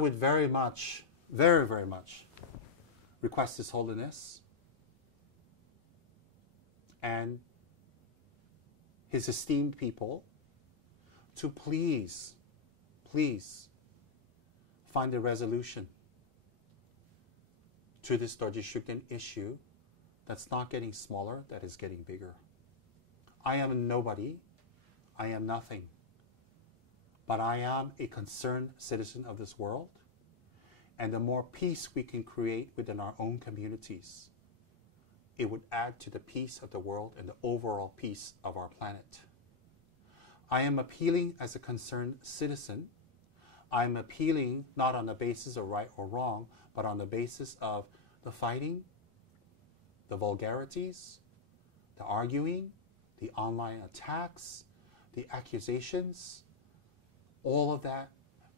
would very much, very, very much request His Holiness and His esteemed people to please, please find a resolution to this Dorje Shugden issue that's not getting smaller, that is getting bigger. I am a nobody. I am nothing. But I am a concerned citizen of this world. And the more peace we can create within our own communities, it would add to the peace of the world and the overall peace of our planet. I am appealing as a concerned citizen. I am appealing not on the basis of right or wrong, but on the basis of the fighting, the vulgarities, the arguing, the online attacks, the accusations. All of that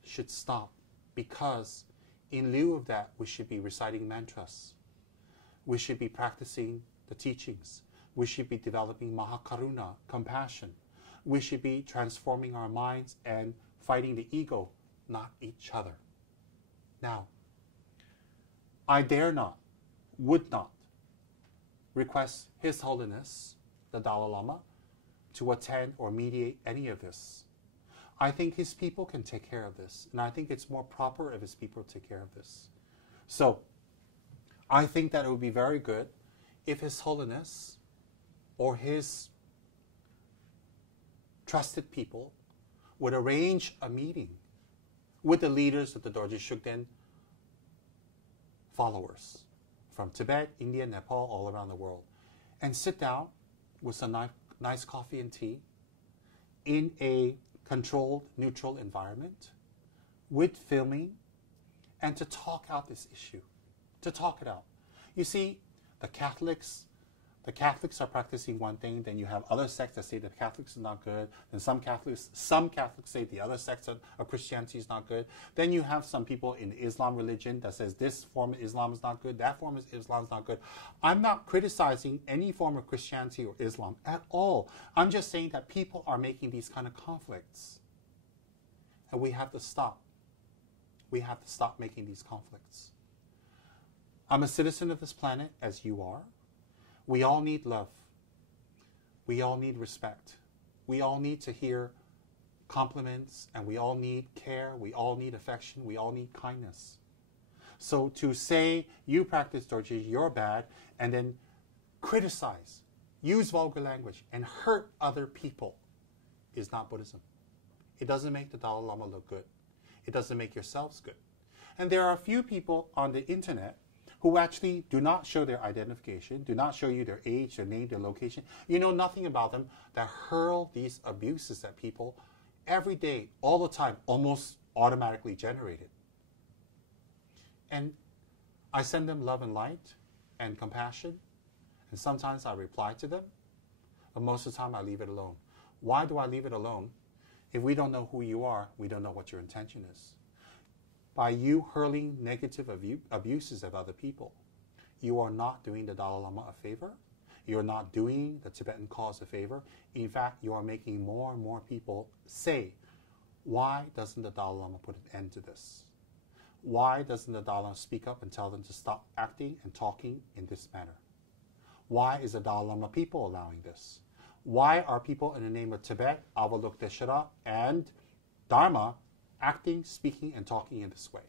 should stop, because in lieu of that, we should be reciting mantras. We should be practicing the teachings. We should be developing Mahakaruna, compassion. We should be transforming our minds and fighting the ego, not each other. Now, I dare not, would not, request His Holiness, the Dalai Lama, to attend or mediate any of this. I think his people can take care of this, and I think it's more proper of his people to take care of this. So, I think that it would be very good if His Holiness or his trusted people would arrange a meeting with the leaders of the Dorje Shugden followers from Tibet, India, Nepal, all around the world, and sit down with some nice coffee and tea in a controlled, neutral environment with filming, and to talk out this issue, to talk it out. You see, the Catholics are practicing one thing, then you have other sects that say the Catholics are not good, then some Catholics say the other sects of Christianity is not good. Then you have some people in the Islam religion that says this form of Islam is not good, that form of Islam is not good. I'm not criticizing any form of Christianity or Islam at all. I'm just saying that people are making these kind of conflicts. And we have to stop. We have to stop making these conflicts. I'm a citizen of this planet, as you are. We all need love. We all need respect. We all need to hear compliments, and we all need care. We all need affection. We all need kindness. So to say you practice Dorje, you're bad, and then criticize, use vulgar language, and hurt other people is not Buddhism. It doesn't make the Dalai Lama look good. It doesn't make yourselves good. And there are a few people on the internet who actually do not show their identification, do not show you their age, their name, their location. You know nothing about them, that hurl these abuses at people every day, all the time, almost automatically generated. And I send them love and light and compassion, and sometimes I reply to them, but most of the time I leave it alone. Why do I leave it alone? If we don't know who you are, we don't know what your intention is. By you hurling negative abuses at other people, you are not doing the Dalai Lama a favor. You're not doing the Tibetan cause a favor. In fact, you are making more and more people say, why doesn't the Dalai Lama put an end to this? Why doesn't the Dalai Lama speak up and tell them to stop acting and talking in this manner? Why is the Dalai Lama people allowing this? Why are people in the name of Tibet, Avalokiteshvara, and Dharma acting, speaking, and talking in this way?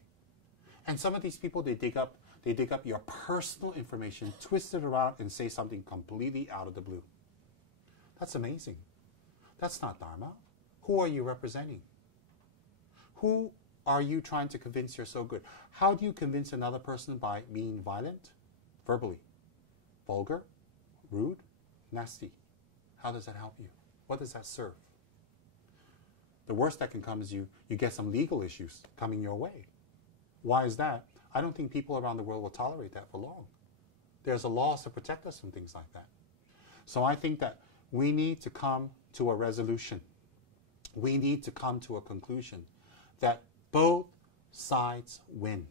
And some of these people, they dig up your personal information, twist it around, and say something completely out of the blue. That's amazing. That's not Dharma. Who are you representing? Who are you trying to convince you're so good? How do you convince another person? By being violent, verbally, vulgar, rude, nasty? How does that help you? What does that serve? The worst that can come is you get some legal issues coming your way. Why is that? I don't think people around the world will tolerate that for long. There's a law to protect us from things like that. So I think that we need to come to a resolution. We need to come to a conclusion that both sides win.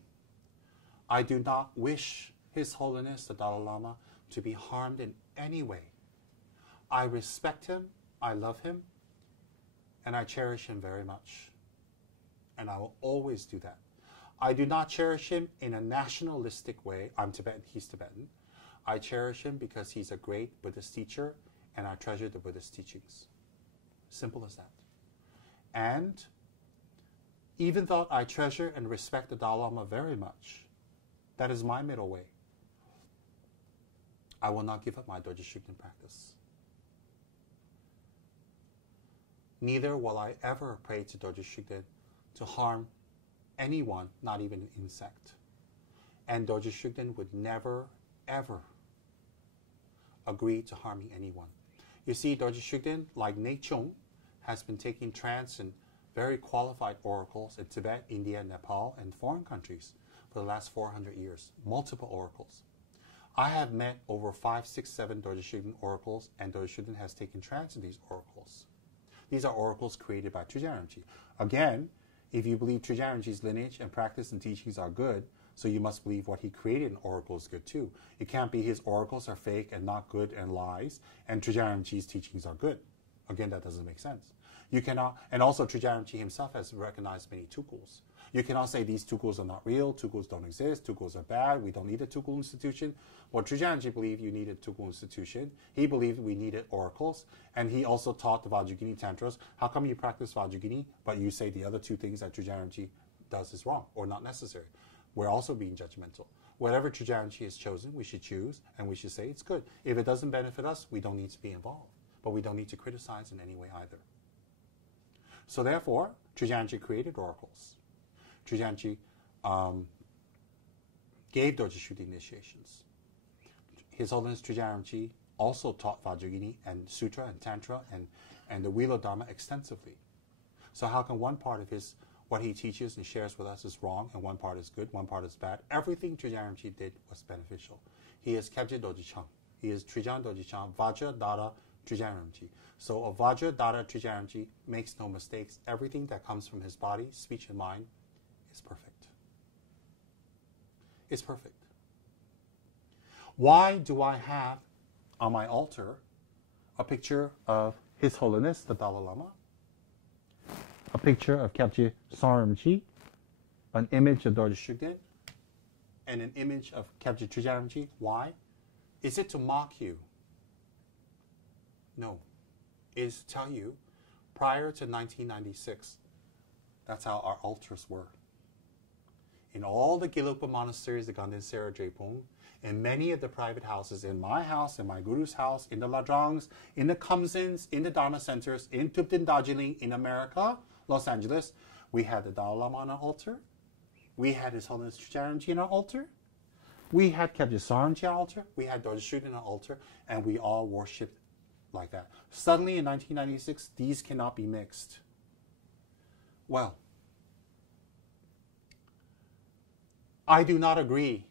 I do not wish His Holiness the Dalai Lama to be harmed in any way. I respect him, I love him, and I cherish him very much. And I will always do that. I do not cherish him in a nationalistic way. I'm Tibetan, he's Tibetan. I cherish him because he's a great Buddhist teacher, and I treasure the Buddhist teachings. Simple as that. And even though I treasure and respect the Dalai Lama very much, that is my middle way. I will not give up my Dorje Shugden practice. Neither will I ever pray to Dorje Shugden to harm anyone, not even an insect. And Dorje Shugden would never, ever agree to harming anyone. You see, Dorje Shugden, like Ne Chung, has been taking trance and very qualified oracles in Tibet, India, Nepal, and foreign countries for the last 400 years. Multiple oracles. I have met over 5, 6, 7 Dorje Shugden oracles, and Dorje Shugden has taken trance in these oracles. These are oracles created by Trijang Rinpoche. Again, if you believe Trijang Rinpoche's lineage and practice and teachings are good, so you must believe what he created in oracle is good too. It can't be his oracles are fake and not good and lies, and Trijang Rinpoche's teachings are good. Again, that doesn't make sense. You cannot, and also Trijang Rinpoche himself has recognized many tukuls. You cannot say these tukuls are not real, tukuls don't exist, tukuls are bad, we don't need a tukul institution. Well, Trijang Rinpoche believed you needed a tukul institution. He believed we needed oracles, and he also taught the Vajrayogini Tantras. How come you practice Vajrayogini, but you say the other two things that Trijang Rinpoche does is wrong or not necessary? We're also being judgmental. Whatever Trijang Rinpoche has chosen, we should choose, and we should say it's good. If it doesn't benefit us, we don't need to be involved. But we don't need to criticize in any way either. So therefore, Trijang Rinpoche created oracles. Trijang Rinpoche gave Dorje Shugden initiations. His Holiness Trijang Rinpoche also taught Vajrayogini and Sutra and Tantra and the Wheel of Dharma extensively. So how can one part of his, what he teaches and shares with us is wrong, and one part is good, one part is bad? Everything Trijang Rinpoche did was beneficial. He is Kebje Dorje Chang. He is Trijang Dorje Chang, Vajra, Dada, Trijang Rinpoche. So a Vajra, Dada, Trijang Rinpoche makes no mistakes. Everything that comes from his body, speech, and mind is perfect. It's perfect. Why do I have on my altar a picture of His Holiness the Dalai Lama, a picture of Kebje Rinpoche, an image of Dorje Shugden, and an image of Kebje Trijang Rinpoche? Why? Is it to mock you? No. It is to tell you, prior to 1996, that's how our altars were. In all the Gelugpa monasteries, the Ganden Sera Drepung, in many of the private houses, in my house, in my guru's house, in the Ladrangs, in the Kamsins, in the Dharma centers, in Tupten Darjeeling, in America, Los Angeles, we had the Dalai Lama on our altar. We had His Holiness Trijang Rinpoche on our altar. We had Kebje Rinpoche on our altar. We had Dorje Shugden on our altar, and we all worshipped like that. Suddenly in 1996, these cannot be mixed. Well, I do not agree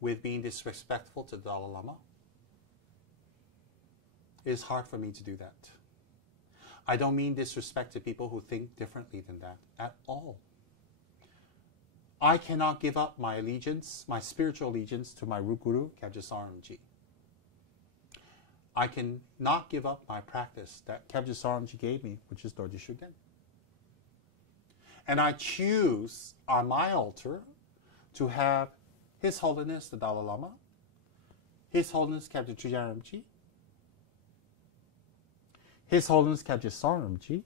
with being disrespectful to the Dalai Lama. It is hard for me to do that. I don't mean disrespect to people who think differently than that at all. I cannot give up my allegiance, my spiritual allegiance to my root guru, Kebje Rinpoche. I cannot give up my practice that Kebje Rinpoche gave me, which is Dorje Shugden. And I choose on my altar to have His Holiness the Dalai Lama, His Holiness Kebje Trijang Rinpoche, His Holiness Kebje Rinpoche,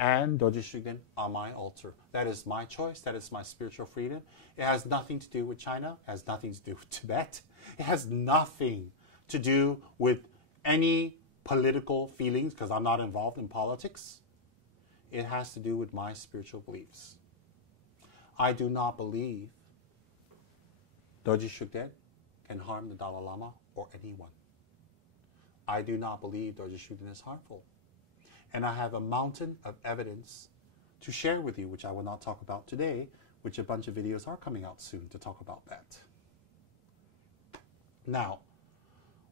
and Dorje Shugden on my altar. That is my choice. That is my spiritual freedom. It has nothing to do with China. It has nothing to do with Tibet. It has nothing to do with any political feelings, because I'm not involved in politics. It has to do with my spiritual beliefs. I do not believe Dorje Shugden can harm the Dalai Lama or anyone. I do not believe Dorje Shugden is harmful. And I have a mountain of evidence to share with you, which I will not talk about today, which a bunch of videos are coming out soon to talk about that. Now,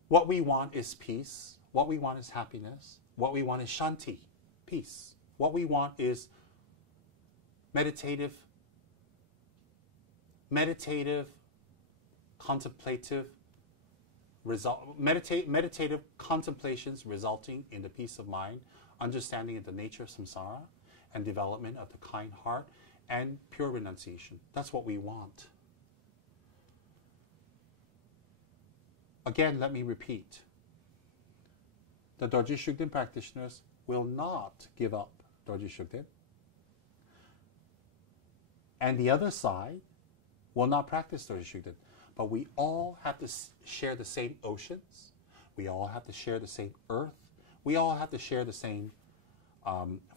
what we want is peace. What we want is happiness. What we want is shanti, peace. What we want is meditative, contemplative, meditative contemplations resulting in the peace of mind, understanding of the nature of samsara, and development of the kind heart and pure renunciation. That's what we want. Again, let me repeat. The Dorje Shugden practitioners will not give up Dorje Shugden. And the other side will not practice Dorje Shugden. But we all have to share the same oceans. We all have to share the same earth. We all have to share the same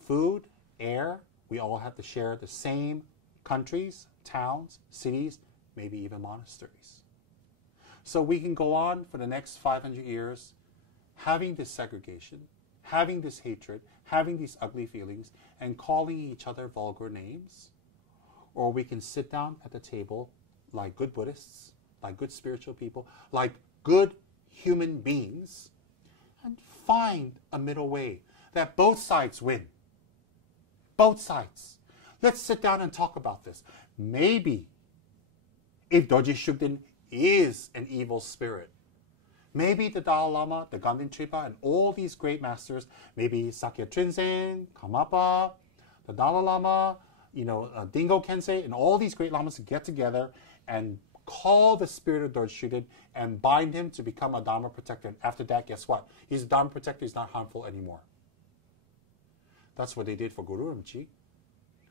food, air. We all have to share the same countries, towns, cities, maybe even monasteries. So we can go on for the next 500 years having this segregation, having this hatred, having these ugly feelings, and calling each other vulgar names. Or we can sit down at the table like good Buddhists, like good spiritual people, like good human beings, and find a middle way that both sides win. Both sides. Let's sit down and talk about this. Maybe if Dorje Shugden is an evil spirit, maybe the Dalai Lama, the Ganden Tripa, and all these great masters, maybe Sakya Trinzen, Karmapa, the Dalai Lama, Dingo Kensei, and all these great lamas get together and call the spirit of Dorje Shugden and bind him to become a Dharma protector. And after that, guess what? He's a Dharma protector. He's not harmful anymore. That's what they did for Guru Rinpoche.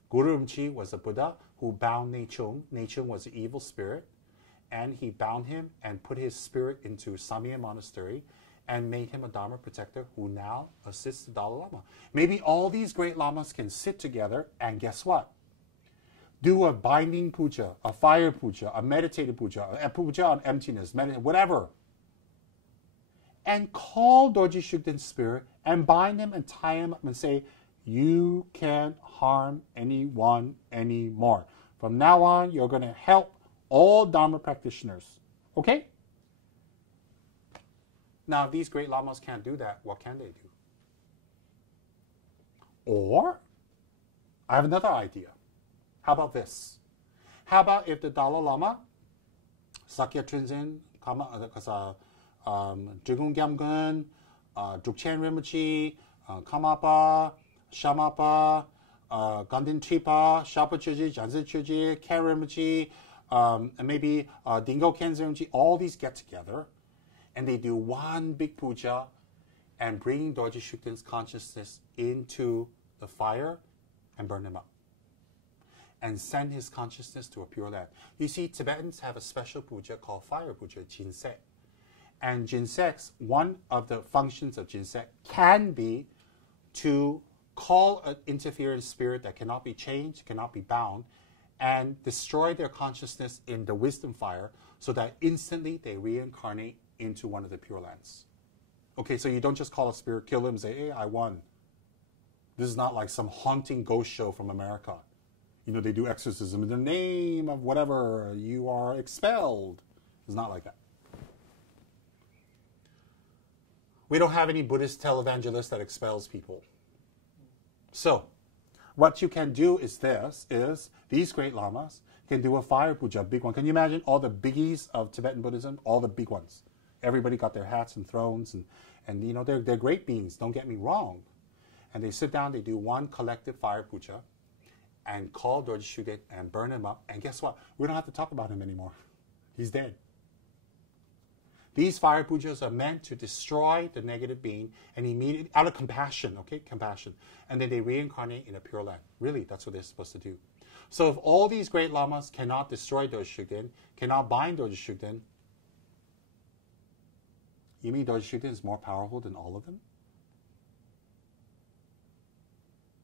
Guru Rinpoche was a Buddha who bound Nechung. Nechung was an evil spirit. And he bound him and put his spirit into Samye Monastery and made him a Dharma protector who now assists the Dalai Lama. Maybe all these great lamas can sit together and guess what? Do a binding puja, a fire puja, a meditative puja, a puja on emptiness, whatever. And call Dorje Shugden's spirit and bind him and tie him up and say, you can't harm anyone anymore. From now on, you're going to help all Dharma practitioners. Okay? Now, if these great lamas can't do that, what can they do? Or, I have another idea. How about this? How about if the Dalai Lama, Sakya Trinzen, Drigung Gyamgun, Drukchen Rinpoche, Karmapa, Shamapa, Ganden Tripa, Shapa Chuji, Janzen Chuji, Karen Rinpoche, and maybe Dingo Kensei Rinpoche, all these get together and they do one big puja and bring Dorje Shugden's consciousness into the fire and burn him up. And send his consciousness to a pure land. You see, Tibetans have a special puja called fire puja, Jinsek. And Jinsek, one of the functions of Jinsek can be to call an interfering spirit that cannot be changed, cannot be bound, and destroy their consciousness in the wisdom fire so that instantly they reincarnate into one of the pure lands. Okay, so you don't just call a spirit, kill him, and say, hey, I won. This is not like some haunting ghost show from America. They do exorcism in the name of whatever, you are expelled. It's not like that. We don't have any Buddhist televangelist that expels people. So, what you can do is these great lamas can do a fire puja, a big one. Can you imagine all the biggies of Tibetan Buddhism? All the big ones. Everybody got their hats and thrones, and they're great beings, don't get me wrong. And they sit down, they do one collective fire puja, and call Dorje Shugden and burn him up. And guess what? We don't have to talk about him anymore. He's dead. These fire pujas are meant to destroy the negative being and immediately, out of compassion, okay? Compassion. And then they reincarnate in a pure land. Really, that's what they're supposed to do. So if all these great lamas cannot destroy Dorje Shugden, cannot bind Dorje Shugden, you mean Dorje Shugden is more powerful than all of them?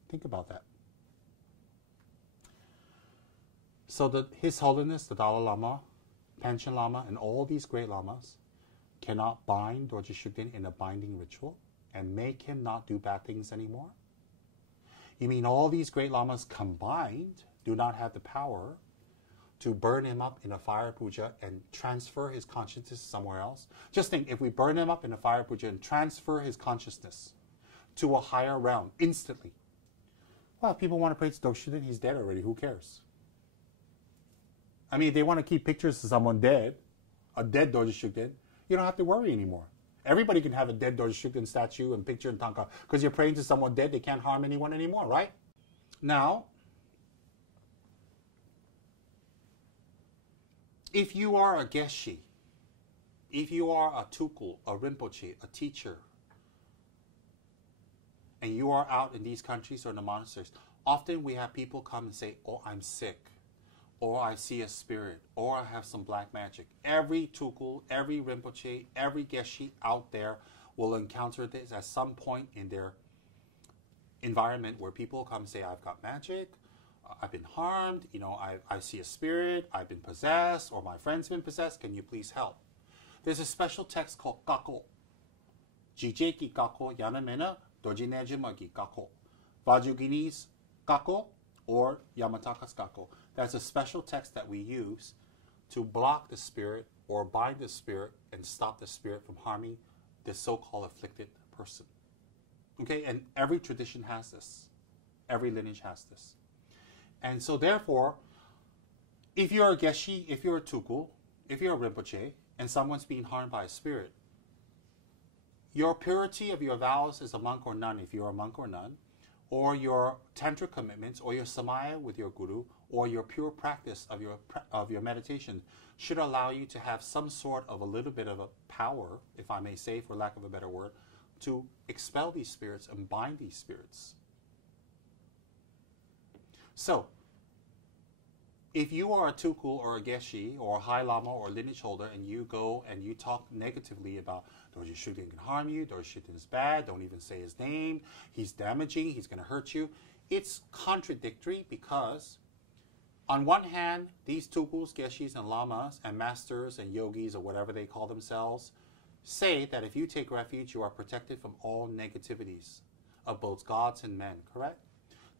Think about that. So His Holiness, the Dalai Lama, Panchen Lama, and all these great lamas cannot bind Dorje Shugden in a binding ritual and make him not do bad things anymore? You mean all these great lamas combined do not have the power to burn him up in a fire puja and transfer his consciousness somewhere else? Just think, if we burn him up in a fire puja and transfer his consciousness to a higher realm instantly, well, if people want to pray to Dorje Shugden, he's dead already. Who cares? I mean, if they want to keep pictures of someone dead, a dead Dorje Shugden, you don't have to worry anymore. Everybody can have a dead Dorje Shugden statue and picture in Tanka because you're praying to someone dead. They can't harm anyone anymore, right? Now, if you are a Geshe, if you are a Tukul, a Rinpoche, a teacher, and you are out in these countries or in the monasteries, often we have people come and say, oh, I'm sick, or I see a spirit, or I have some black magic. Every Tukul, every Rinpoche, every Geshe out there will encounter this at some point in their environment where people come and say, I've got magic, I've been harmed, I see a spirit, I've been possessed, or my friend's been possessed, can you please help? There's a special text called Kako. Jijeki Kako Yanamena Dojinejimagi Kako. Vajuginis Kako or Yamataka's Kako. That's a special text that we use to block the spirit or bind the spirit and stop the spirit from harming the so-called afflicted person. Okay, and every tradition has this. Every lineage has this. And so therefore, if you're a Geshe, if you're a Tukul, if you're a Rinpoche, and someone's being harmed by a spirit, your purity of your vows as a monk or nun, if you're a monk or nun, or your tantric commitments, or your samaya with your guru, or your pure practice of your meditation should allow you to have some sort of a little bit of a power, if I may say, for lack of a better word, to expel these spirits and bind these spirits. So, if you are a Tukul or a Geshe or a High Lama or a lineage holder and you go and you talk negatively about Dorje Shugden can harm you, Dorje Shugden is bad, don't even say his name, he's damaging, he's going to hurt you, it's contradictory because on one hand, these Tukuls, Geshes, and Lamas and masters and yogis or whatever they call themselves say that if you take refuge, you are protected from all negativities of both gods and men, correct?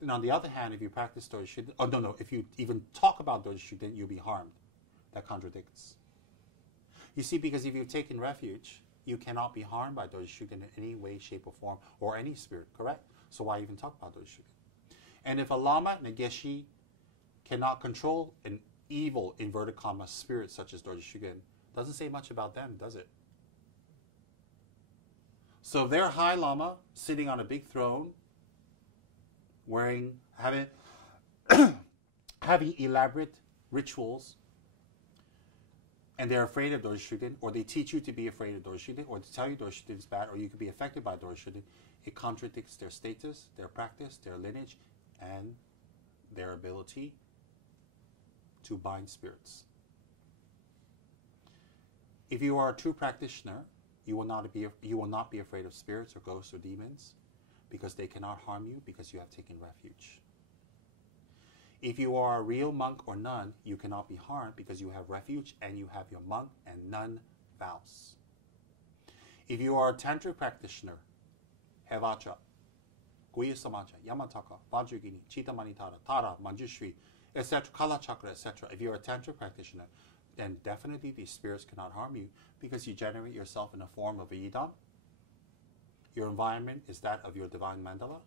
And on the other hand, if you practice Dorje Shugden, if you even talk about Dorje Shugden, you'll be harmed. That contradicts. You see, because if you've taken refuge, you cannot be harmed by Dorje Shugden in any way, shape, or form, or any spirit, correct? So why even talk about Dorje Shugden? And if a Lama and a Geshe cannot control an evil, inverted comma, spirit such as Dorje Shugden, doesn't say much about them, does it? So if they're High Lama, sitting on a big throne, having elaborate rituals, and they're afraid of Dorje Shugden, or they teach you to be afraid of Dorje Shugden, or to tell you Dorje Shugden is bad, or you could be affected by Dorje Shugden, it contradicts their status, their practice, their lineage, and their ability to bind spirits. If you are a true practitioner, you will not be afraid of spirits or ghosts or demons, because they cannot harm you because you have taken refuge. If you are a real monk or nun, you cannot be harmed because you have refuge and you have your monk and nun vows. If you are a tantric practitioner, Hevacha, Guya Samacha, Yamataka, Vajragini, Chitamanitara, Tara, Manjushri, etc., Kala Chakra, etc., if you're a tantric practitioner, then definitely these spirits cannot harm you because you generate yourself in a form of a yidam. Your environment is that of your divine mandala,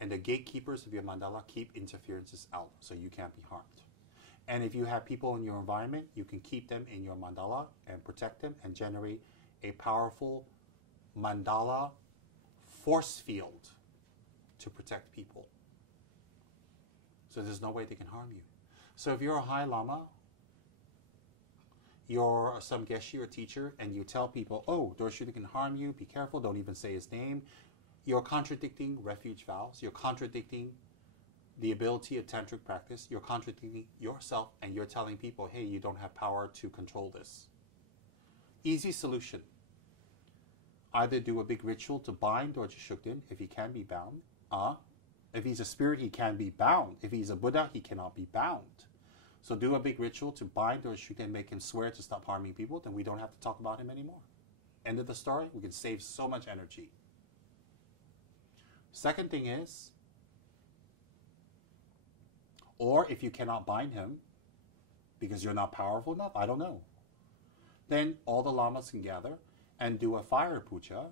and the gatekeepers of your mandala keep interferences out, so you can't be harmed. And if you have people in your environment, you can keep them in your mandala and protect them and generate a powerful mandala force field to protect people. So there's no way they can harm you. So if you're a High Lama, you're some Geshe or teacher, and you tell people, oh, Dorje Shugden can harm you, be careful, don't even say his name, you're contradicting refuge vows, you're contradicting the ability of tantric practice, you're contradicting yourself, and you're telling people, hey, you don't have power to control this. Easy solution. Either do a big ritual to bind Dorje Shugden, if he can be bound. If he's a spirit, he can be bound. If he's a Buddha, he cannot be bound. So do a big ritual to bind Dorje Shugden and make him swear to stop harming people, then we don't have to talk about him anymore. End of the story. We can save so much energy. Second thing is, or if you cannot bind him because you're not powerful enough, I don't know, then all the lamas can gather and do a fire puja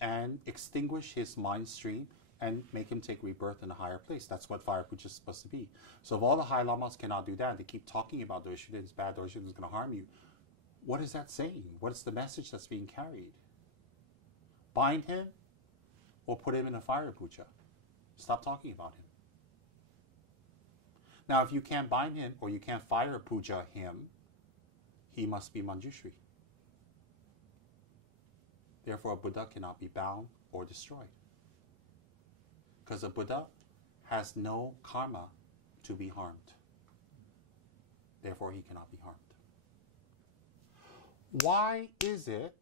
and extinguish his mind stream and make him take rebirth in a higher place. That's what fire puja is supposed to be. So if all the High Lamas cannot do that, they keep talking about Dorje Shugden is bad, Dorje Shugden is going to harm you, what is that saying? What is the message that's being carried? Bind him or put him in a fire puja. Stop talking about him. Now, if you can't bind him or you can't fire puja him, he must be Manjushri. Therefore, a Buddha cannot be bound or destroyed. Because a Buddha has no karma to be harmed. Therefore, he cannot be harmed. Why is it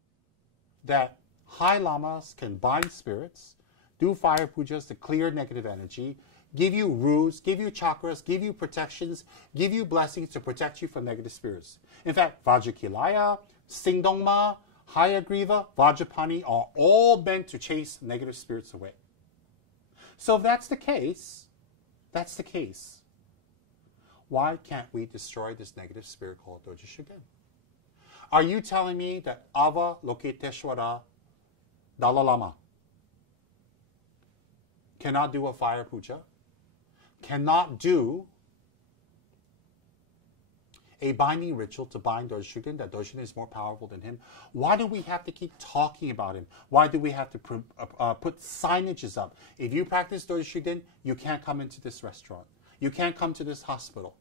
that high lamas can bind spirits, do fire pujas to clear negative energy, give you rules, give you chakras, give you protections, give you blessings to protect you from negative spirits? In fact, Vajrakilaya, Singdongma, Hayagriva, Vajrapani are all meant to chase negative spirits away. So if that's the case, why can't we destroy this negative spirit called Dorje Shugden? Are you telling me that Avalokiteshvara Dalai Lama cannot do a fire puja, cannot do a binding ritual to bind Dorje Shugden, that Dorje Shugden is more powerful than him? Why do we have to keep talking about him? Why do we have to put signages up? If you practice Dorje Shugden, you can't come into this restaurant. You can't come to this hospital.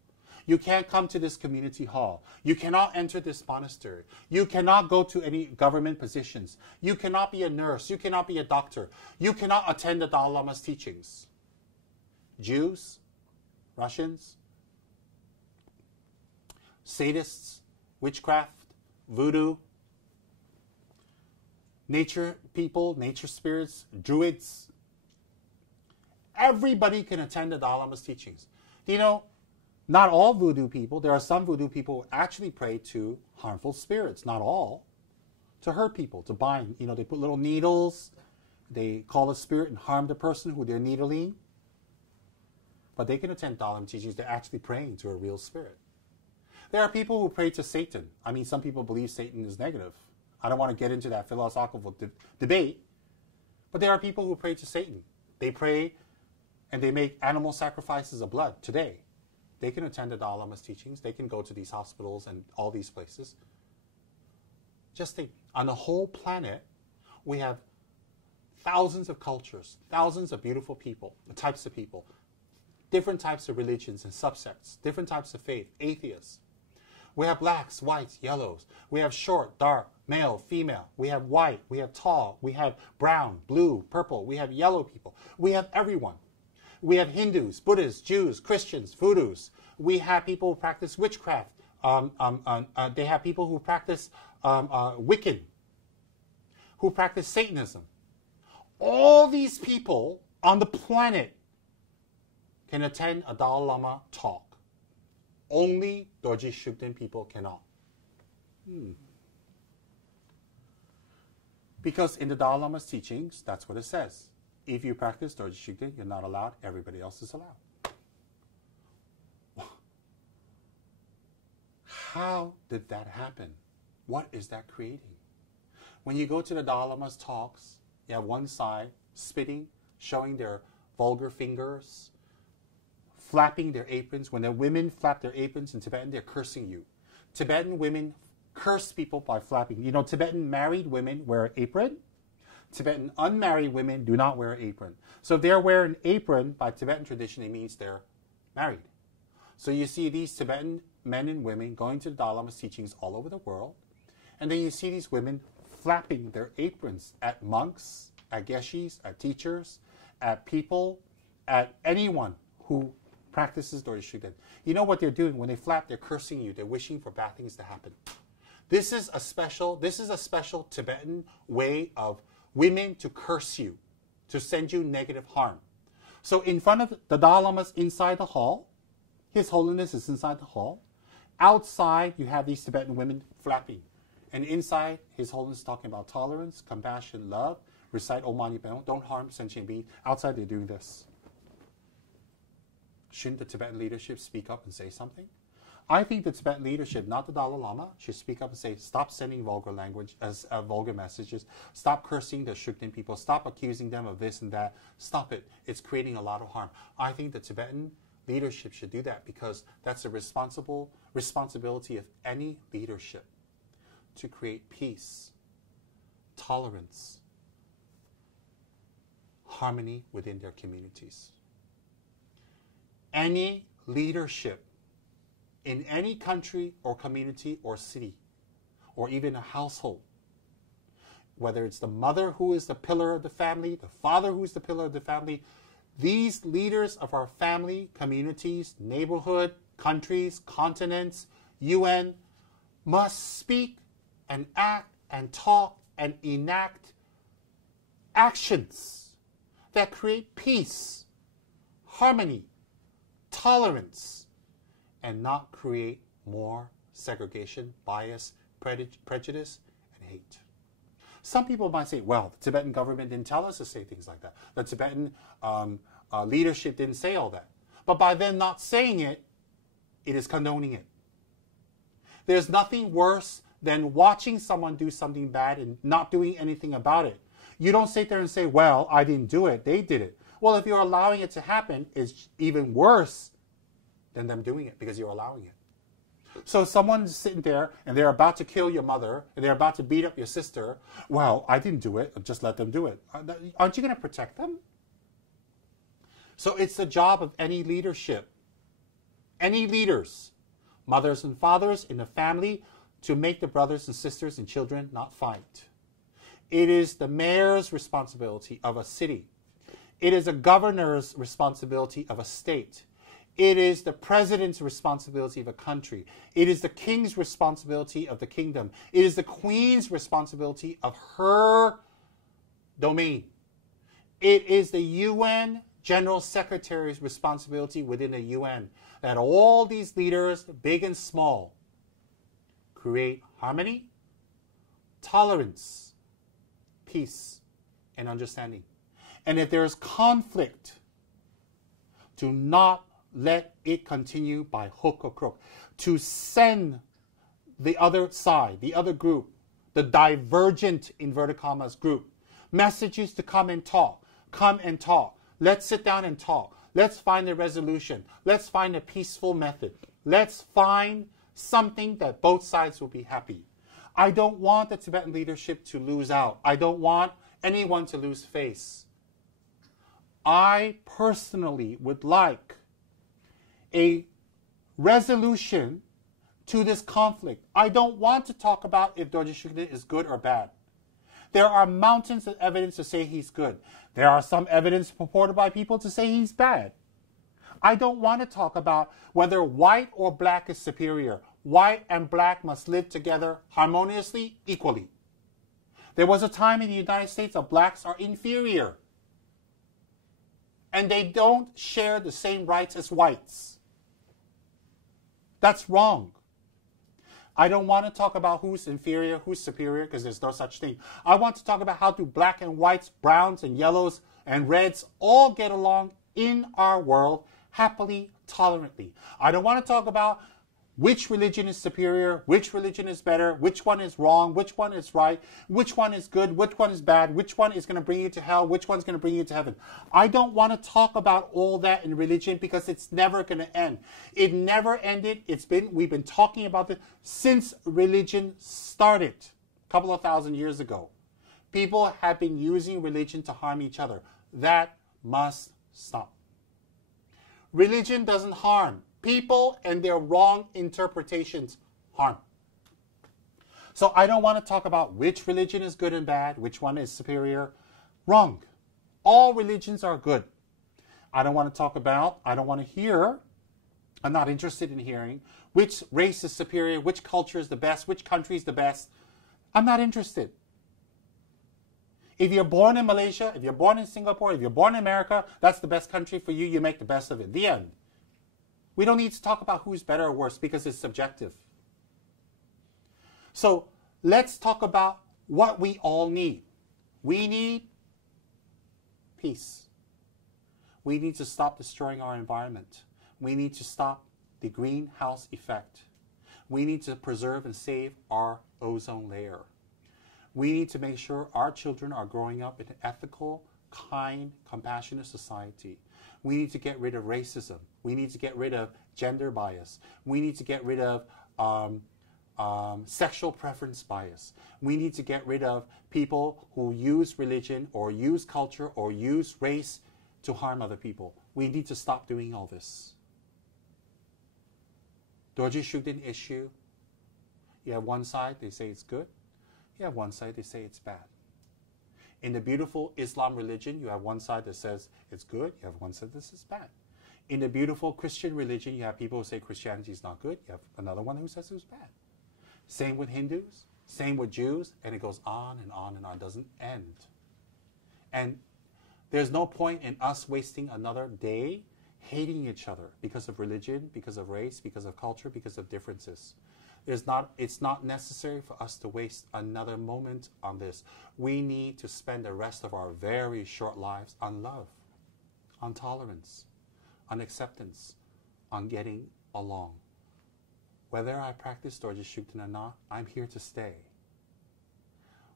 You can't come to this community hall. You cannot enter this monastery. You cannot go to any government positions. You cannot be a nurse. You cannot be a doctor. You cannot attend the Dalai Lama's teachings. Jews, Russians, sadists, witchcraft, voodoo, nature people, nature spirits, druids. Everybody can attend the Dalai Lama's teachings. You know, not all voodoo people. There are some voodoo people who actually pray to harmful spirits. Not all. To hurt people, to bind. You know, they put little needles. They call a spirit and harm the person who they're needling. But they can attend Dalai Lama teachings. They're actually praying to a real spirit. There are people who pray to Satan. I mean, some people believe Satan is negative. I don't want to get into that philosophical debate. But there are people who pray to Satan. They pray and they make animal sacrifices of blood today. They can attend the Dalai Lama's teachings. They can go to these hospitals and all these places. Just think, on the whole planet, we have thousands of cultures, thousands of beautiful people, types of people, different types of religions and subsects, different types of faith, atheists. We have blacks, whites, yellows. We have short, dark, male, female. We have white. We have tall. We have brown, blue, purple. We have yellow people. We have everyone. We have Hindus, Buddhists, Jews, Christians, Voodoos. We have people who practice witchcraft. They have people who practice Wiccan, who practice Satanism. All these people on the planet can attend a Dalai Lama talk. Only Dorje Shugden people cannot. Because in the Dalai Lama's teachings, that's what it says. If you practice Dorje Shugden, you're not allowed. Everybody else is allowed. How did that happen? What is that creating? When you go to the Dalai Lama's talks, you have one side spitting, showing their vulgar fingers, flapping their aprons. When the women flap their aprons in Tibetan, they're cursing you. Tibetan women curse people by flapping. You know, Tibetan married women wear an apron. Tibetan unmarried women do not wear an apron. So if they're wearing an apron, by Tibetan tradition, it means they're married. So you see these Tibetan men and women going to the Dalai Lama's teachings all over the world. And then you see these women flapping their aprons at monks, at geshis, at teachers, at people, at anyone who practices Dorje Shugden. You know what they're doing? When they flap, they're cursing you. They're wishing for bad things to happen. This is a special Tibetan way of women to curse you, to send you negative harm. So in front of the Dalai Lama's inside the hall, His Holiness is inside the hall. Outside, you have these Tibetan women flapping. And inside, His Holiness is talking about tolerance, compassion, love, recite Om Mani Padme, don't harm sentient beings. Outside, they're doing this. Shouldn't the Tibetan leadership speak up and say something? I think the Tibetan leadership, not the Dalai Lama, should speak up and say, stop sending vulgar language, vulgar messages. Stop cursing the Shugden people. Stop accusing them of this and that. Stop it. It's creating a lot of harm. I think the Tibetan leadership should do that because that's a responsibility of any leadership to create peace, tolerance, harmony within their communities. Any leadership in any country or community or city or even a household, whether it's the mother who is the pillar of the family, the father who is the pillar of the family, these leaders of our family, communities, neighborhood, countries, continents, UN, must speak and act and talk and enact actions that create peace, harmony, tolerance, and not create more segregation, bias, prejudice, and hate. Some people might say, well, the Tibetan government didn't tell us to say things like that. The Tibetan leadership didn't say all that. But by them not saying it, it is condoning it. There's nothing worse than watching someone do something bad and not doing anything about it. You don't sit there and say, well, I didn't do it, they did it. Well, if you're allowing it to happen, it's even worse than them doing it because you're allowing it. So someone's sitting there and they're about to kill your mother and they're about to beat up your sister. Well, I didn't do it, just let them do it. Aren't you going to protect them? So it's the job of any leadership, any leaders, mothers and fathers in the family, to make the brothers and sisters and children not fight. It is the mayor's responsibility of a city. It is a governor's responsibility of a state. It is the president's responsibility of a country. It is the king's responsibility of the kingdom. It is the queen's responsibility of her domain. It is the UN General Secretary's responsibility within the UN that all these leaders, big and small, create harmony, tolerance, peace, and understanding. And if there is conflict, do not let it continue by hook or crook. To send the other side, the other group, the divergent, inverted commas, group, messages to come and talk. Come and talk. Let's sit down and talk. Let's find a resolution. Let's find a peaceful method. Let's find something that both sides will be happy. I don't want the Tibetan leadership to lose out. I don't want anyone to lose face. I personally would like a resolution to this conflict. I don't want to talk about if Dorje Shugden is good or bad. There are mountains of evidence to say he's good. There are some evidence purported by people to say he's bad. I don't want to talk about whether white or black is superior. White and black must live together harmoniously, equally. There was a time in the United States that blacks are inferior. And they don't share the same rights as whites. That's wrong. I don't want to talk about who's inferior, who's superior, because there's no such thing. I want to talk about how do black and whites, browns and yellows and reds all get along in our world happily, tolerantly. I don't want to talk about which religion is superior, which religion is better, which one is wrong, which one is right, which one is good, which one is bad, which one is going to bring you to hell, which one's going to bring you to heaven. I don't want to talk about all that in religion because it's never going to end. It never ended. We've been talking about this since religion started a couple of thousand years ago. People have been using religion to harm each other. That must stop. Religion doesn't harm. People and their wrong interpretations harm. So I don't want to talk about which religion is good and bad, which one is superior. Wrong. All religions are good. I don't want to hear, I'm not interested in hearing which race is superior, which culture is the best, which country is the best. I'm not interested. If you're born in Malaysia, if you're born in Singapore, if you're born in America, that's the best country for you. You make the best of it. The end. We don't need to talk about who's better or worse because it's subjective. So let's talk about what we all need. We need peace. We need to stop destroying our environment. We need to stop the greenhouse effect. We need to preserve and save our ozone layer. We need to make sure our children are growing up in an ethical, kind, compassionate society. We need to get rid of racism. We need to get rid of gender bias. We need to get rid of sexual preference bias. We need to get rid of people who use religion or use culture or use race to harm other people. We need to stop doing all this. Dorje Shugden issue, you have one side, they say it's good. You have one side, they say it's bad. In the beautiful Islam religion, you have one side that says it's good. You have one side that says bad. In the beautiful Christian religion, you have people who say Christianity is not good. You have another one who says it's bad. Same with Hindus, same with Jews, and it goes on and on and on. It doesn't end. And there's no point in us wasting another day hating each other because of religion, because of race, because of culture, because of differences. It's not necessary for us to waste another moment on this. We need to spend the rest of our very short lives on love, on tolerance, on acceptance, on getting along. Whether I practice Dorje Shugden or not, I'm here to stay.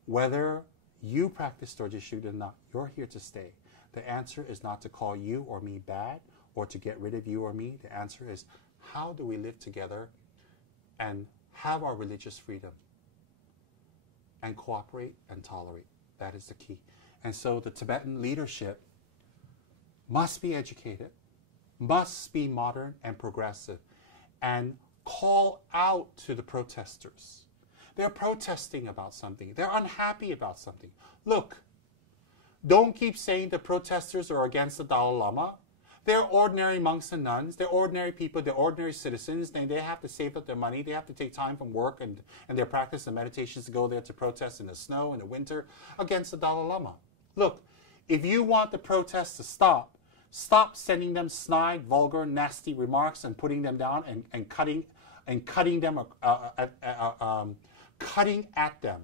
Whether you practice Dorje Shugden or not, you're here to stay. The answer is not to call you or me bad or to get rid of you or me. The answer is, how do we live together and have our religious freedom and cooperate and tolerate? That is the key. And so the Tibetan leadership must be educated, must be modern and progressive, and call out to the protesters. They're protesting about something. They're unhappy about something. Look, don't keep saying the protesters are against the Dalai Lama. They're ordinary monks and nuns. They're ordinary people. They're ordinary citizens. They have to save up their money. They have to take time from work and their practice and meditations to go there to protest in the snow, in the winter, against the Dalai Lama. Look, if you want the protests to stop sending them snide, vulgar, nasty remarks and putting them down and cutting at them.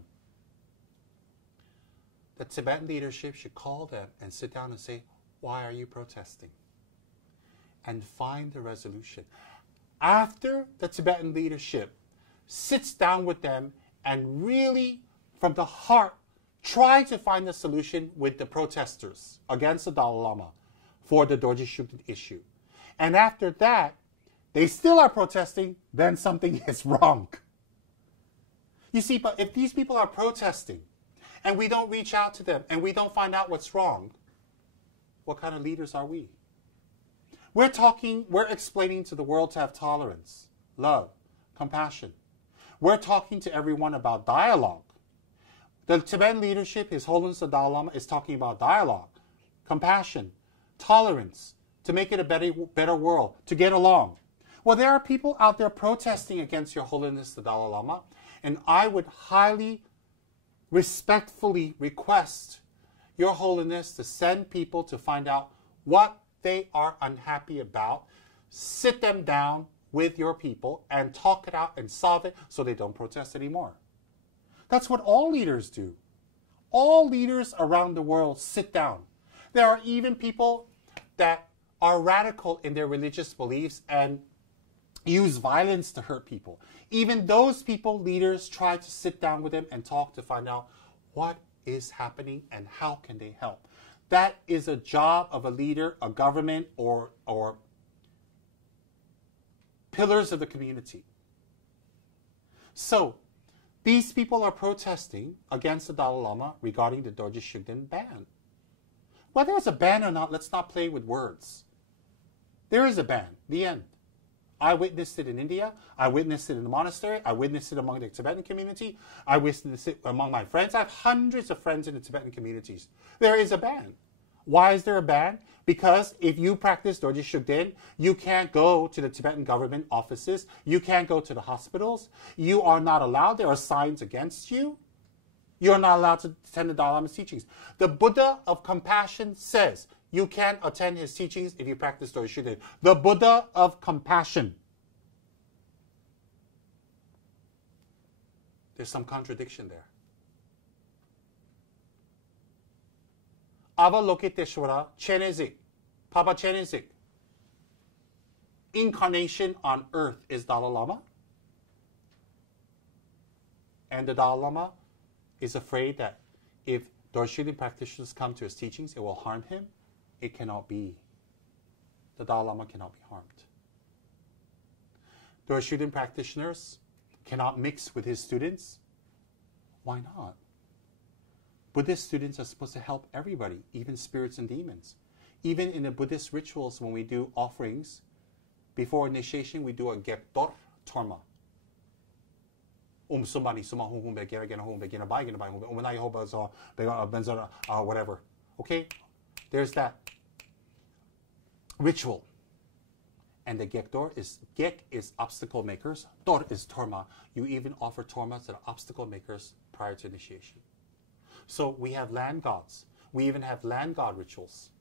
The Tibetan leadership should call them and sit down and say, why are you protesting? And find the resolution. After the Tibetan leadership sits down with them and really, from the heart, try to find the solution with the protesters against the Dalai Lama for the Dorje Shugden issue. And after that, they still are protesting, then something is wrong. You see, but if these people are protesting and we don't reach out to them and we don't find out what's wrong, what kind of leaders are we? We're explaining to the world to have tolerance, love, compassion. We're talking to everyone about dialogue. The Tibetan leadership, His Holiness the Dalai Lama, is talking about dialogue, compassion, tolerance, to make it a better world, to get along. Well, there are people out there protesting against Your Holiness the Dalai Lama, and I would highly, respectfully request Your Holiness to send people to find out what they are unhappy about, sit them down with your people and talk it out and solve it so they don't protest anymore. That's what all leaders do. All leaders around the world sit down. There are even people that are radical in their religious beliefs and use violence to hurt people. Even those people, leaders, try to sit down with them and talk to find out what is happening and how can they help. That is a job of a leader, a government, or pillars of the community. So, these people are protesting against the Dalai Lama regarding the Dorje Shugden ban. Whether it's a ban or not, let's not play with words. There is a ban. The end. I witnessed it in India. I witnessed it in the monastery. I witnessed it among the Tibetan community. I witnessed it among my friends. I have hundreds of friends in the Tibetan communities. There is a ban. Why is there a ban? Because if you practice Dorje Shugden, you can't go to the Tibetan government offices. You can't go to the hospitals. You are not allowed. There are signs against you. You are not allowed to attend the Dalai Lama's teachings. The Buddha of compassion says you can't attend his teachings if you practice Dorje Shugden. The Buddha of compassion. There's some contradiction there. Avalokiteshvara Chenezik, Papa Chenezik. Incarnation on earth is Dalai Lama. And the Dalai Lama is afraid that if Dorje Shugden practitioners come to his teachings, it will harm him. It cannot be. The Dalai Lama cannot be harmed. Dorje Shugden practitioners cannot mix with his students. Why not? Buddhist students are supposed to help everybody, even spirits and demons. Even in the Buddhist rituals, when we do offerings, before initiation, we do a geptor torma. Somebody, whatever. Okay? There's that ritual. And the gek is obstacle makers. Tor is torma. You even offer torma to the obstacle makers prior to initiation. So we have land gods. We even have land god rituals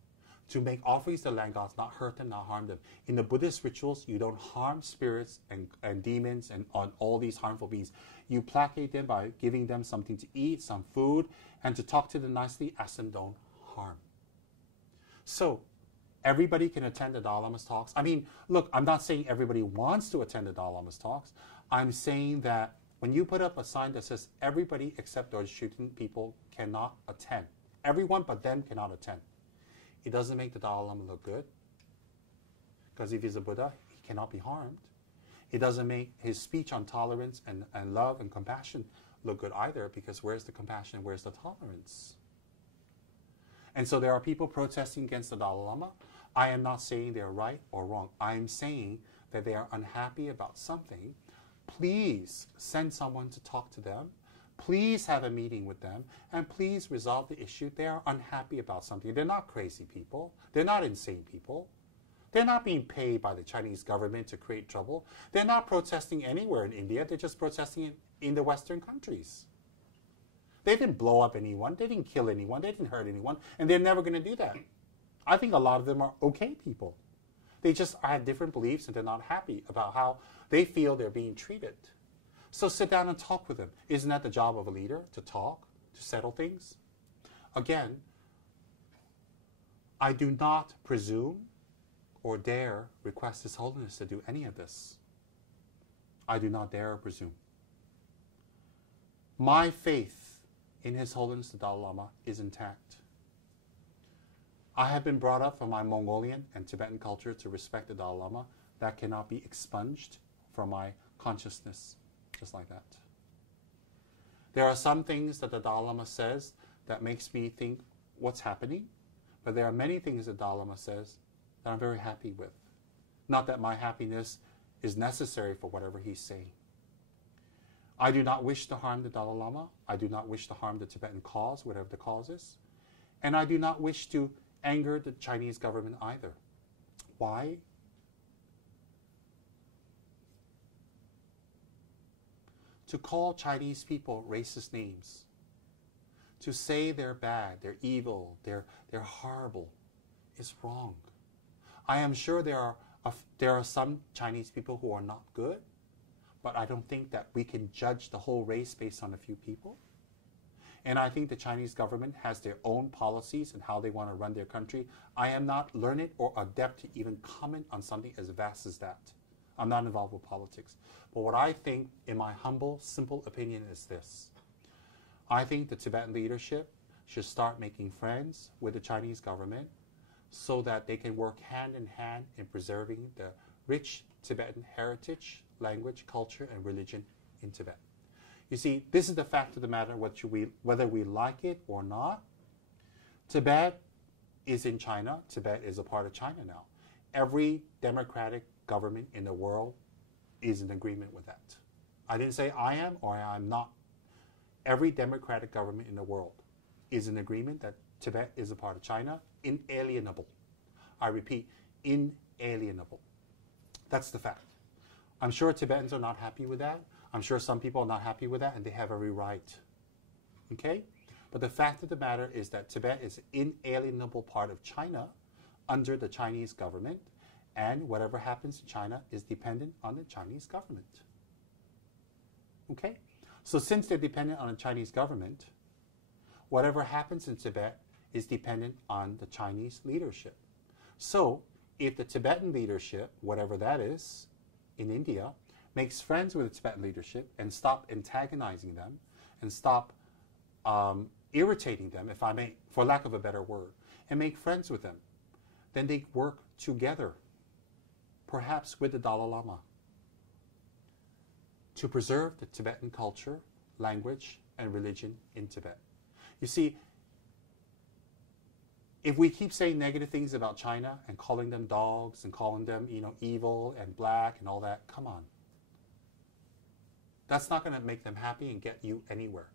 to make offerings to land gods, not hurt them, not harm them. In the Buddhist rituals, you don't harm spirits and demons and on all these harmful beings. You placate them by giving them something to eat, some food, and to talk to them nicely, ask them don't harm. So everybody can attend the Dalai Lama's talks. I mean, look, I'm not saying everybody wants to attend the Dalai Lama's talks. I'm saying that when you put up a sign that says everybody except those shooting people cannot attend, everyone but them cannot attend, it doesn't make the Dalai Lama look good. Because if he's a Buddha, he cannot be harmed. It doesn't make his speech on tolerance and love and compassion look good either, because where's the compassion, where's the tolerance? And so there are people protesting against the Dalai Lama. I am not saying they're right or wrong. I'm saying that they are unhappy about something. Please send someone to talk to them. Please have a meeting with them, and please resolve the issue. They are unhappy about something. They're not crazy people. They're not insane people. They're not being paid by the Chinese government to create trouble. They're not protesting anywhere in India. They're just protesting in the Western countries. They didn't blow up anyone. They didn't kill anyone. They didn't hurt anyone. And they're never going to do that. I think a lot of them are okay people. They just have different beliefs and they're not happy about how they feel they're being treated. So sit down and talk with them. Isn't that the job of a leader? To talk, to settle things? Again, I do not presume or dare request His Holiness to do any of this. I do not dare or presume. My faith in His Holiness the Dalai Lama is intact. I have been brought up from my Mongolian and Tibetan culture to respect the Dalai Lama. That cannot be expunged from my consciousness, just like that. There are some things that the Dalai Lama says that makes me think, what's happening? But there are many things the Dalai Lama says that I'm very happy with. Not that my happiness is necessary for whatever he's saying. I do not wish to harm the Dalai Lama. I do not wish to harm the Tibetan cause, whatever the cause is. And I do not wish to anger the Chinese government either. Why? To call Chinese people racist names, to say they're bad, they're evil, they're horrible, is wrong. I am sure there are some Chinese people who are not good, but I don't think that we can judge the whole race based on a few people. And I think the Chinese government has their own policies and how they want to run their country. I am not learned or adept to even comment on something as vast as that. I'm not involved with politics. But what I think, in my humble, simple opinion, is this. I think the Tibetan leadership should start making friends with the Chinese government so that they can work hand in hand in preserving the rich Tibetan heritage, language, culture, and religion in Tibet. You see, this is the fact of the matter, whether we like it or not. Tibet is in China. Tibet is a part of China now. Every democratic government in the world is in agreement with that. I didn't say I am or I'm not. Every democratic government in the world is in agreement that Tibet is a part of China, inalienable. I repeat, inalienable. That's the fact. I'm sure Tibetans are not happy with that. I'm sure some people are not happy with that, and they have every right. Okay? But the fact of the matter is that Tibet is an inalienable part of China under the Chinese government, and whatever happens in China is dependent on the Chinese government. Okay? So since they're dependent on the Chinese government, whatever happens in Tibet is dependent on the Chinese leadership. So if the Tibetan leadership, whatever that is, in India, makes friends with the Tibetan leadership and stop antagonizing them and stop irritating them, if I may, for lack of a better word, and make friends with them, then they work together, perhaps with the Dalai Lama, to preserve the Tibetan culture, language, and religion in Tibet. You see, if we keep saying negative things about China and calling them dogs and calling them, evil and black and all that, come on. That's not going to make them happy and get you anywhere.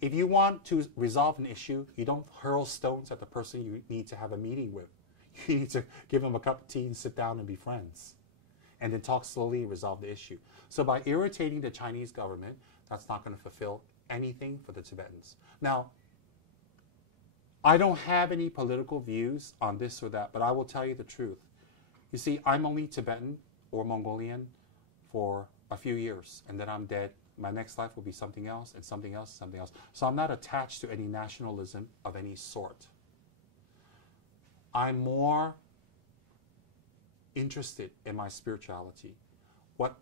If you want to resolve an issue, you don't hurl stones at the person you need to have a meeting with. You need to give them a cup of tea and sit down and be friends. And then talk slowly and resolve the issue. So by irritating the Chinese government, that's not going to fulfill anything for the Tibetans. Now, I don't have any political views on this or that, but I will tell you the truth. You see, I'm only Tibetan or Mongolian for a few years, and then I'm dead. My next life will be something else, and something else, and something else. So I'm not attached to any nationalism of any sort. I'm more interested in my spirituality. What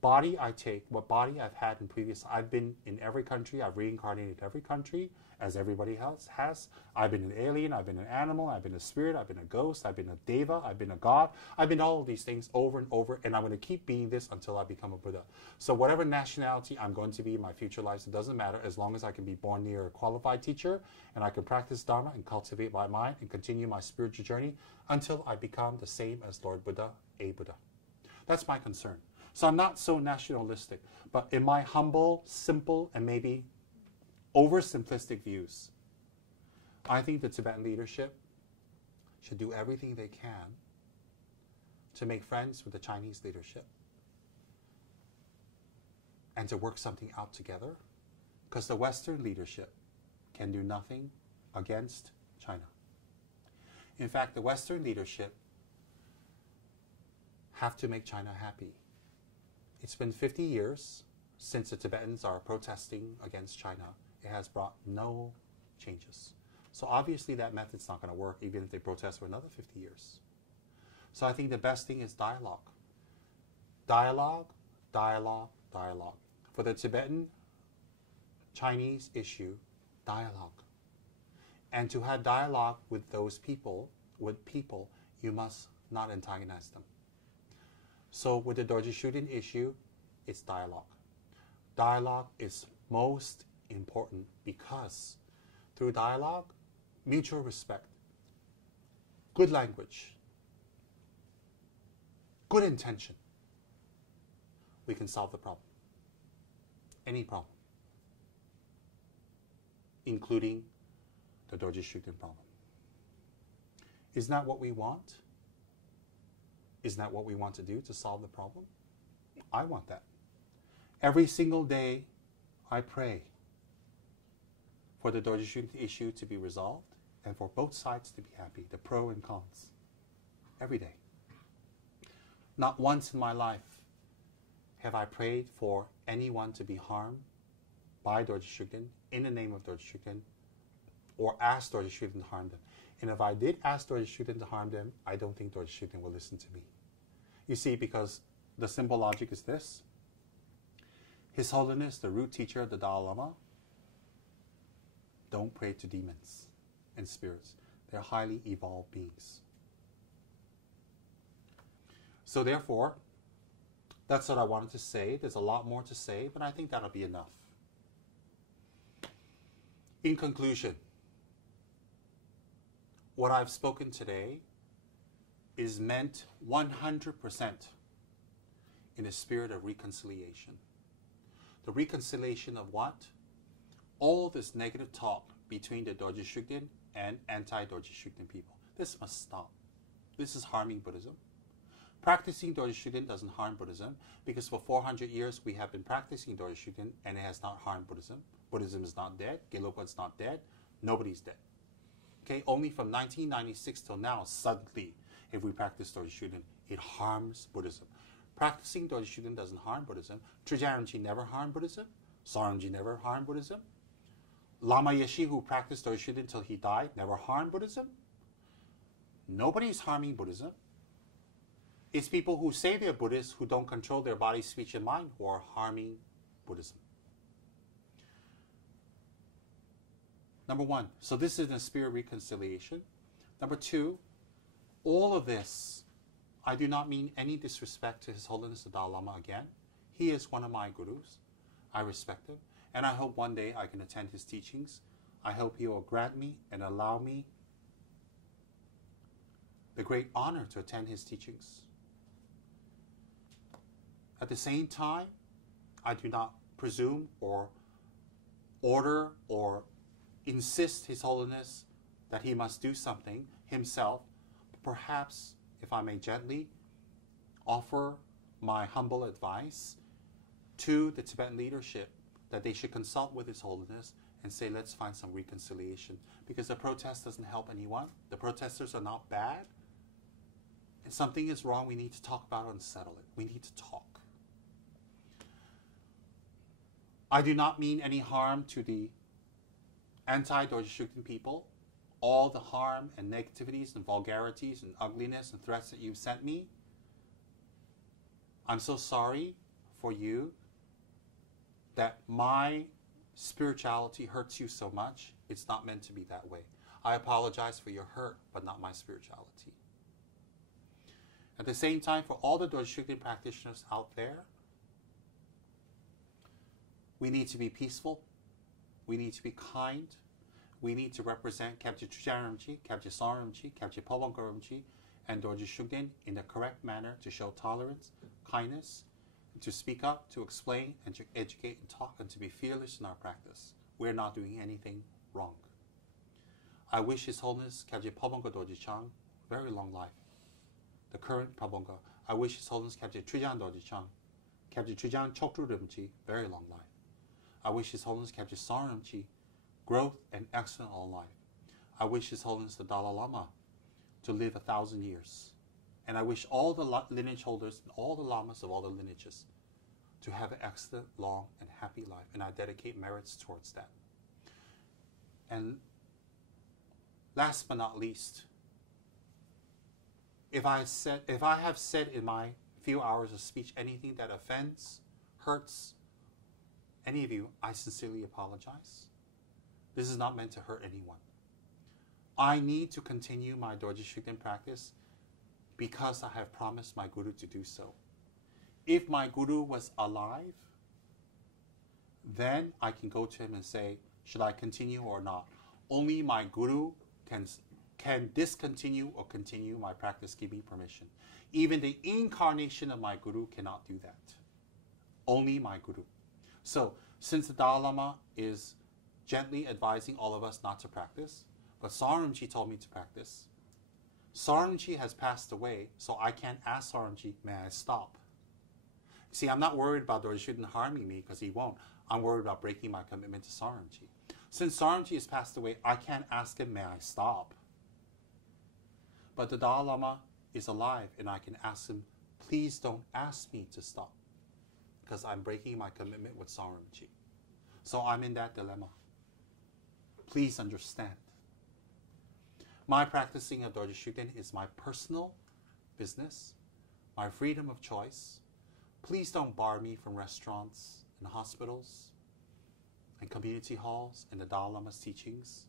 body I take, what body I've had in previous, I've been in every country, I've reincarnated every country, as everybody else has. I've been an alien, I've been an animal, I've been a spirit, I've been a ghost, I've been a deva, I've been a god, I've been all of these things over and over, and I'm going to keep being this until I become a Buddha. So whatever nationality I'm going to be in my future lives, it doesn't matter, as long as I can be born near a qualified teacher, and I can practice Dharma and cultivate my mind and continue my spiritual journey until I become the same as Lord Buddha, a Buddha. That's my concern. So I'm not so nationalistic, but in my humble, simple, and maybe oversimplistic views, I think the Tibetan leadership should do everything they can to make friends with the Chinese leadership and to work something out together, because the Western leadership can do nothing against China. In fact, the Western leadership have to make China happy. It's been 50 years since the Tibetans are protesting against China. It has brought no changes. So obviously that method's not going to work even if they protest for another 50 years. So I think the best thing is dialogue. Dialogue, dialogue, dialogue. For the Tibetan-Chinese issue, dialogue. And to have dialogue with those people, you must not antagonize them. So with the Dorje Shugden issue, it's dialogue. Dialogue is most important because through dialogue, mutual respect, good language, good intention, we can solve the problem. Any problem. Including the Dorje Shugden problem. Isn't that what we want? Isn't that what we want to do to solve the problem? I want that. Every single day, I pray for the Dorje Shugden issue to be resolved and for both sides to be happy, the pro and cons. Every day. Not once in my life have I prayed for anyone to be harmed by Dorje Shugden in the name of Dorje Shugden or asked Dorje Shugden to harm them. And if I did ask Dorje Shugden to harm them, I don't think Dorje Shugden will listen to me. You see, because the simple logic is this. His Holiness, the root teacher of the Dalai Lama, don't pray to demons and spirits. They're highly evolved beings. So therefore, that's what I wanted to say. There's a lot more to say, but I think that'll be enough. In conclusion, what I've spoken today is meant 100% in a spirit of reconciliation. The reconciliation of what? All this negative talk between the Dorje Shugden and anti-Dorje Shugden people. This must stop. This is harming Buddhism. Practicing Dorje Shugden doesn't harm Buddhism because for 400 years we have been practicing Dorje Shugden and it has not harmed Buddhism. Buddhism is not dead. Gelugpa is not dead. Nobody's dead. Okay, only from 1996 till now, suddenly, if we practice Dorje Shugden, it harms Buddhism. Practicing Dorje Shugden doesn't harm Buddhism. Trungpa never harmed Buddhism. Sarangji never harmed Buddhism. Lama Yeshe, who practiced Dorje Shugden until he died, never harmed Buddhism. Nobody's harming Buddhism. It's people who say they're Buddhists who don't control their body, speech, and mind who are harming Buddhism. Number one, so this is a spirit of reconciliation. Number two, all of this, I do not mean any disrespect to His Holiness the Dalai Lama again. He is one of my gurus. I respect him. And I hope one day I can attend his teachings. I hope he will grant me and allow me the great honor to attend his teachings. At the same time, I do not presume or order or insist His Holiness that he must do something himself. Perhaps, if I may gently offer my humble advice to the Tibetan leadership, that they should consult with His Holiness and say, let's find some reconciliation. Because the protest doesn't help anyone. The protesters are not bad. And something is wrong, we need to talk about it and settle it. We need to talk. I do not mean any harm to the anti-Dorje Shugden people. All the harm and negativities and vulgarities and ugliness and threats that you've sent me, I'm so sorry for you that my spirituality hurts you so much. It's not meant to be that way. I apologize for your hurt, but not my spirituality. At the same time, for all the Dorje Shugden practitioners out there, we need to be peaceful. We need to be kind. We need to represent Kyabje Trujang Rinpoche, Kyabje Song Rinpoche, Kyabje Pobonko Rinpoche, and Dorje Shugden in the correct manner to show tolerance, kindness, to speak up, to explain, and to educate and talk, and to be fearless in our practice. We're not doing anything wrong. I wish His Holiness Kyabje Pobonko Dorje Chang very long life. The current Pobonko. I wish His Holiness Kyabje Trujang Dorje Chang, Kyabje Trujang Chokru Rinpoche, very long life. I wish His Holiness Kyabje Song Rinpoche growth and excellent all life. I wish His Holiness the Dalai Lama to live 1,000 years. And I wish all the lineage holders and all the lamas of all the lineages to have an excellent, long, and happy life. And I dedicate merits towards that. And last but not least, if I have said in my few hours of speech anything that offends, hurts any of you, I sincerely apologize. This is not meant to hurt anyone. I need to continue my Dorje Shugden practice because I have promised my Guru to do so. If my Guru was alive, then I can go to him and say, should I continue or not? Only my Guru can discontinue or continue my practice, give me permission. Even the incarnation of my Guru cannot do that. Only my Guru. So, since the Dalai Lama is gently advising all of us not to practice, but Song Rinpoche told me to practice. Song Rinpoche has passed away, so I can't ask Song Rinpoche, may I stop? See, I'm not worried about Dorje Shugden harming me, because he won't. I'm worried about breaking my commitment to Song Rinpoche. Since Song Rinpoche has passed away, I can't ask him, may I stop? But the Dalai Lama is alive, and I can ask him, please don't ask me to stop, because I'm breaking my commitment with Song Rinpoche. So I'm in that dilemma. Please understand. My practicing of Dorje Shugden is my personal business, my freedom of choice. Please don't bar me from restaurants and hospitals and community halls and the Dalai Lama's teachings.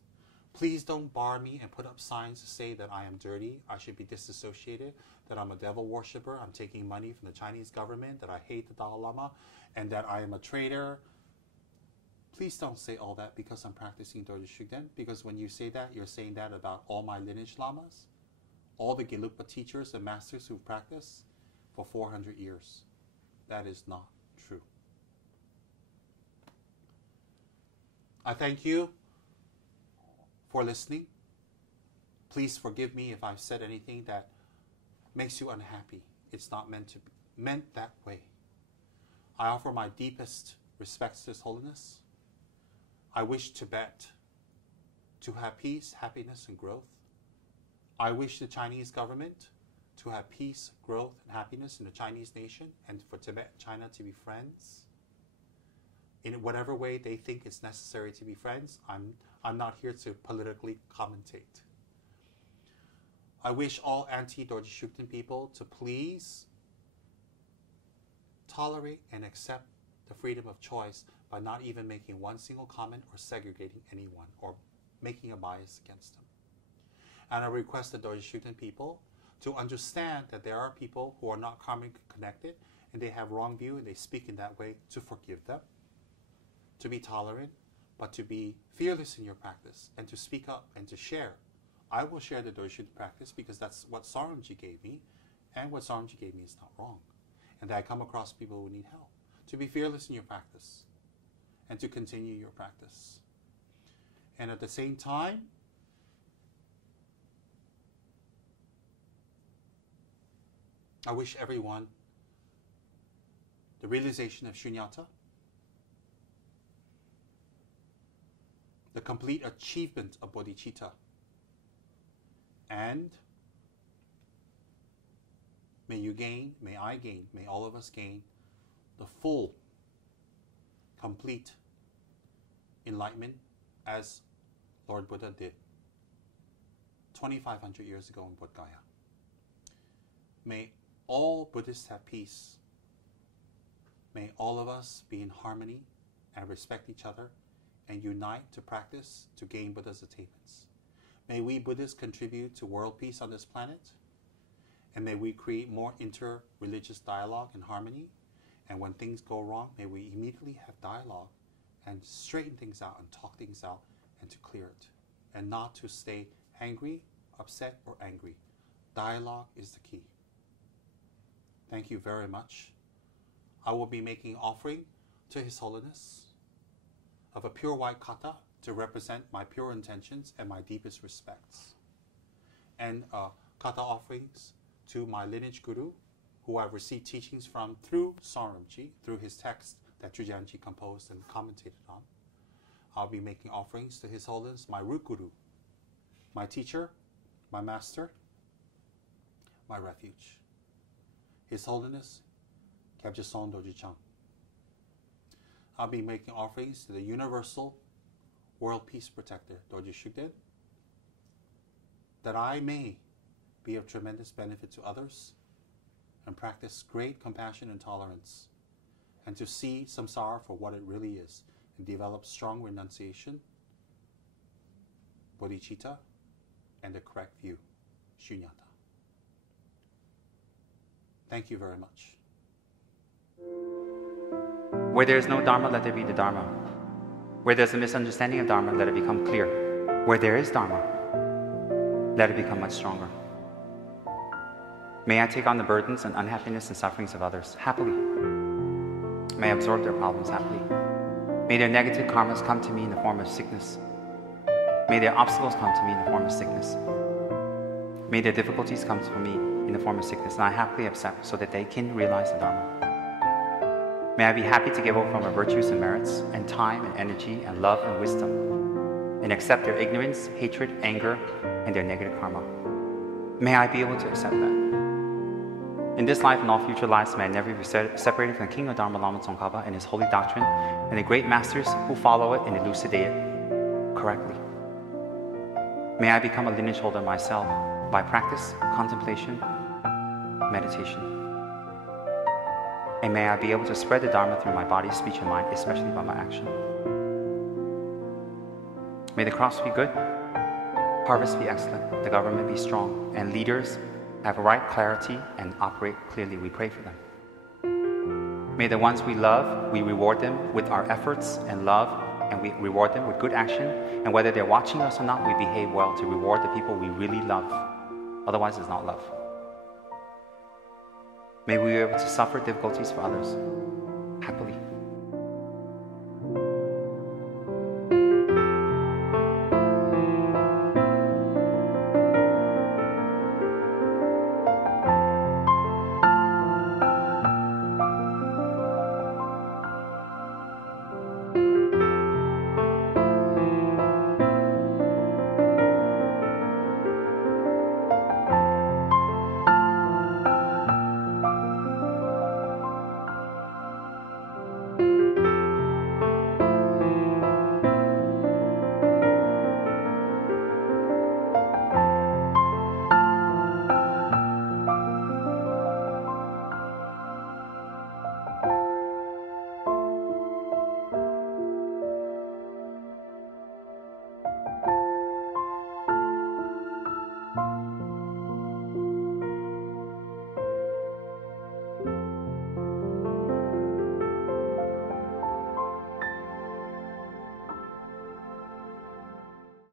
Please don't bar me and put up signs to say that I am dirty, I should be disassociated, that I'm a devil worshiper, I'm taking money from the Chinese government, that I hate the Dalai Lama, and that I am a traitor. Please don't say all that because I'm practicing Dorje Shugden, because when you say that, you're saying that about all my lineage lamas, all the Gelugpa teachers and masters who practice for 400 years. That is not true. I thank you for listening. Please forgive me if I've said anything that makes you unhappy. It's not meant that way. I offer my deepest respects to His Holiness. I wish Tibet to have peace, happiness, and growth. I wish the Chinese government to have peace, growth, and happiness in the Chinese nation, and for Tibet and China to be friends. In whatever way they think it's necessary to be friends, I'm not here to politically commentate. I wish all anti-Dorje Shugden people to please tolerate and accept the freedom of choice by not even making one single comment or segregating anyone or making a bias against them. And I request the Dorje Shugden people to understand that there are people who are not karmically connected and they have wrong view and they speak in that way, to forgive them, to be tolerant, but to be fearless in your practice and to speak up and to share. I will share the Dorje Shugden practice because that's what Song Rinpoche gave me, and what Song Rinpoche gave me is not wrong. And that I come across people who need help. To be fearless in your practice. and to continue your practice. And at the same time, I wish everyone the realization of shunyata, the complete achievement of bodhicitta, and may you gain, may I gain, may all of us gain the full, complete enlightenment as Lord Buddha did 2,500 years ago in Bodh Gaya. May all Buddhists have peace. May all of us be in harmony and respect each other and unite to practice to gain Buddha's attainments. May we Buddhists contribute to world peace on this planet, and may we create more inter-religious dialogue and harmony. And when things go wrong, may we immediately have dialogue and straighten things out and talk things out and to clear it. And not to stay angry, upset, or angry. Dialogue is the key. Thank you very much. I will be making offering to His Holiness of a pure white kata to represent my pure intentions and my deepest respects. And kata offerings to my lineage guru, who I've received teachings from through Saramji, through his text that Chujanji composed and commentated on. I'll be making offerings to His Holiness, my root guru, my teacher, my master, my refuge. His Holiness, Kyabje Son Doji Chang. I'll be making offerings to the universal world peace protector, Doji Shugden, that I may be of tremendous benefit to others and practice great compassion and tolerance, and to see samsara for what it really is and develop strong renunciation, bodhicitta, and the correct view, shunyata. Thank you very much. Where there is no Dharma, let there be the Dharma. Where there's a misunderstanding of Dharma, let it become clear. Where there is Dharma, let it become much stronger. May I take on the burdens and unhappiness and sufferings of others happily. May I absorb their problems happily. May their negative karmas come to me in the form of sickness. May their obstacles come to me in the form of sickness. May their difficulties come to me in the form of sickness, and I happily accept so that they can realize the Dharma. May I be happy to give over my virtues and merits, and time and energy and love and wisdom, and accept their ignorance, hatred, anger, and their negative karma. May I be able to accept that. In this life and all future lives, may I never be separated from the King of Dharma, Lama Tsongkhapa, and his holy doctrine, and the great masters who follow it and elucidate it correctly. May I become a lineage holder myself by practice, contemplation, meditation. And may I be able to spread the Dharma through my body, speech, and mind, especially by my action. May the crops be good, harvest be excellent, the government be strong, and leaders have right clarity and operate clearly. We pray for them. May the ones we love, we reward them with our efforts and love, and we reward them with good action. And whether they're watching us or not, we behave well to reward the people we really love. Otherwise, it's not love. May we be able to suffer difficulties for others happily.